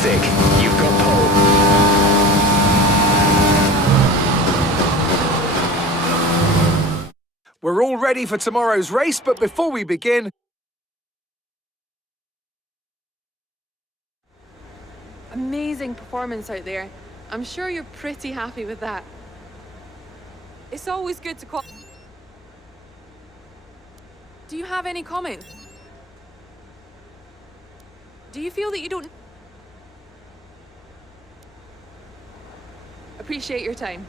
Fantastic. You've got pole. We're all ready for tomorrow's race, but before we begin... Amazing performance out there. I'm sure you're pretty happy with that. It's always good to call. Do you have any comments? Do you feel that you don't appreciate your time?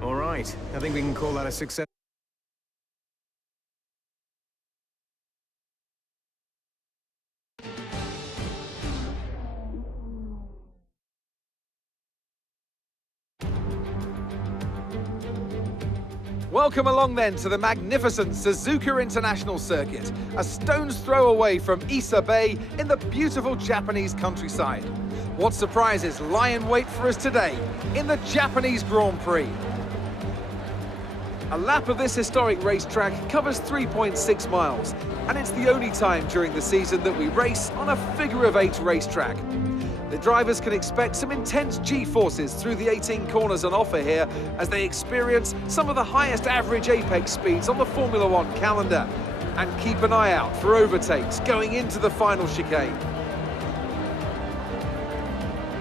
All right, I think we can call that a success. Welcome along then to the magnificent Suzuka International Circuit, a stone's throw away from Issa Bay in the beautiful Japanese countryside. What surprises lie in wait for us today in the Japanese Grand Prix? A lap of this historic racetrack covers 3.6 miles, and it's the only time during the season that we race on a figure-of-8 racetrack. The drivers can expect some intense G-forces through the 18 corners on offer here as they experience some of the highest average apex speeds on the Formula One calendar. And keep an eye out for overtakes going into the final chicane.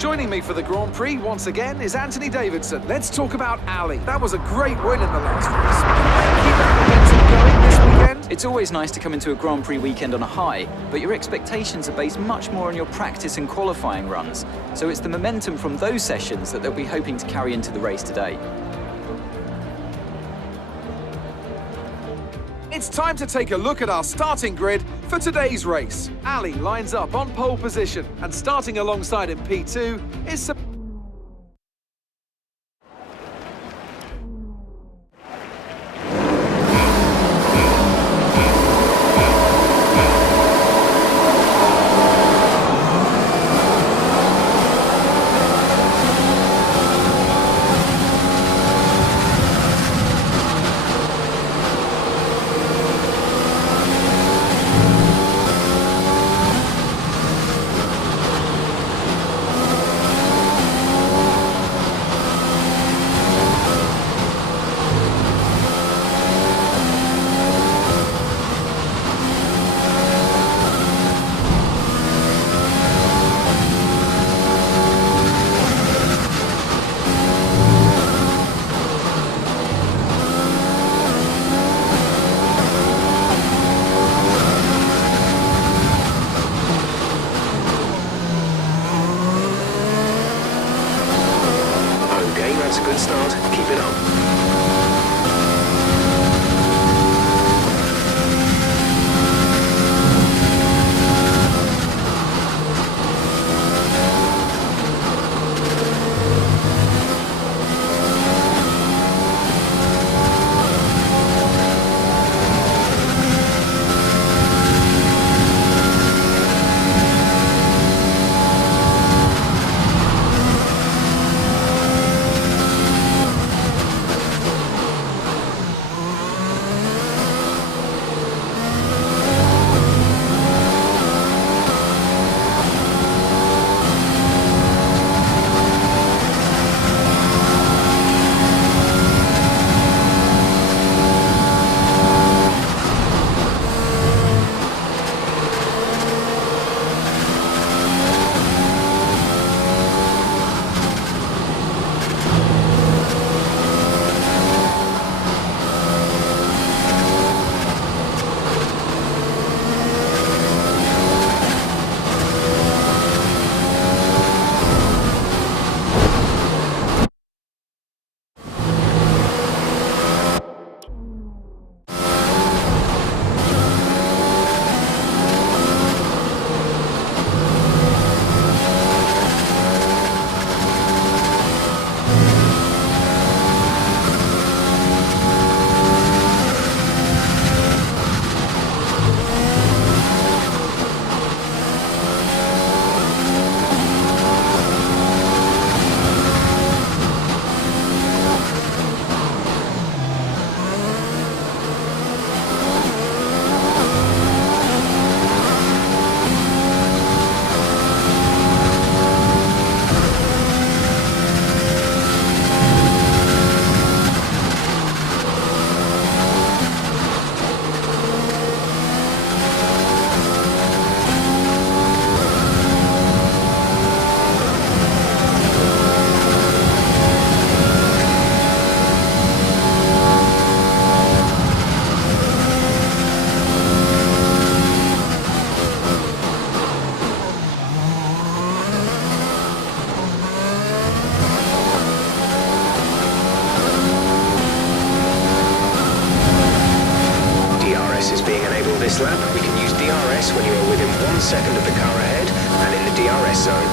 Joining me for the Grand Prix once again is Anthony Davidson. Let's talk about Ali. That was a great win in the last race. Keep that momentum going this weekend. It's always nice to come into a Grand Prix weekend on a high, but your expectations are based much more on your practice and qualifying runs. So it's the momentum from those sessions that they'll be hoping to carry into the race today. It's time to take a look at our starting grid for today's race. Ali lines up on pole position, and starting alongside in P2 is That's a good start. Keep it up. fastest lap, we can use DRS when you are within 1 second of the car ahead and in the DRS zone.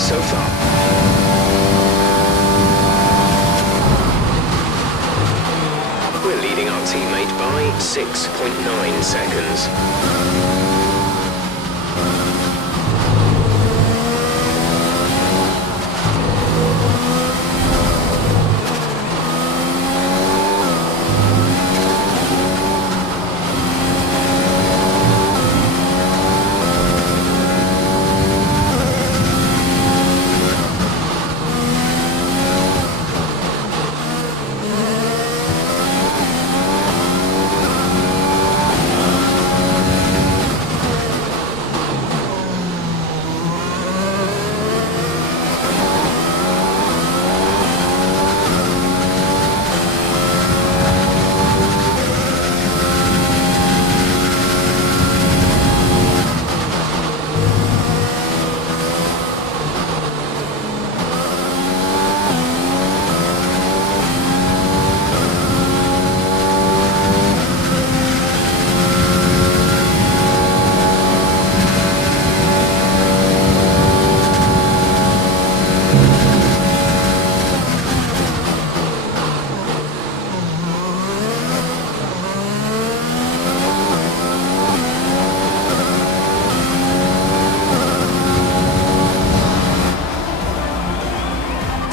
So far. We're leading our teammate by 6.9 seconds.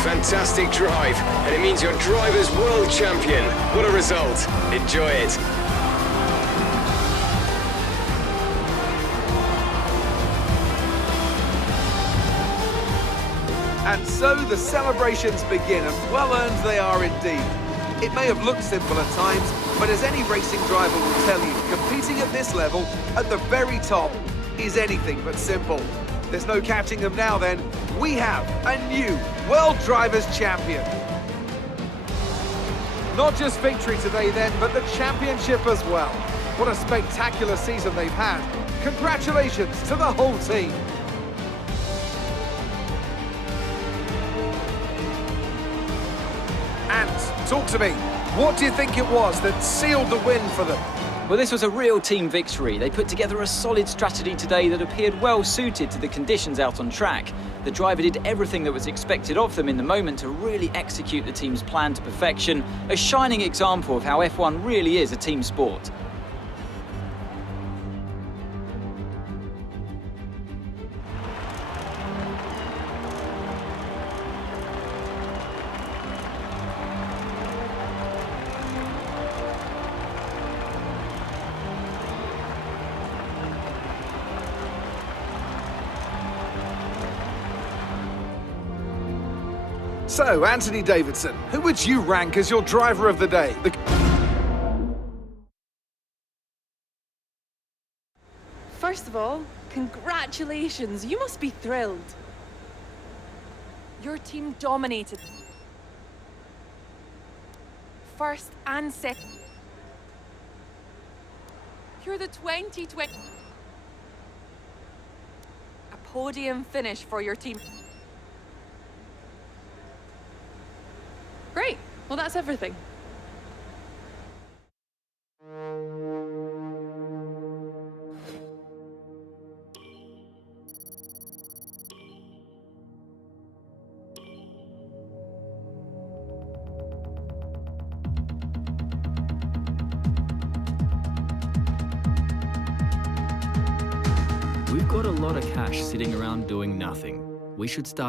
Fantastic drive, and it means your driver's world champion. What a result. Enjoy it. And so the celebrations begin, and well earned they are indeed. It may have looked simple at times, But as any racing driver will tell you, competing at this level, at the very top, is anything but simple. There's no catching them now then. We have a new World Drivers' Champion. Not just victory today then, but the championship as well. What a spectacular season they've had. Congratulations to the whole team. And talk to me. What do you think it was that sealed the win for them? Well, this was a real team victory. They put together a solid strategy today that appeared well suited to the conditions out on track. The driver did everything that was expected of them in the moment to really execute the team's plan to perfection, a shining example of how F1 really is a team sport. So, Anthony Davidson, who would you rank as your driver of the day? First of all, congratulations. You must be thrilled. Your team dominated. First and second. You're the 2020. A podium finish for your team. Great. Well, that's everything. We've got a lot of cash sitting around doing nothing. We should start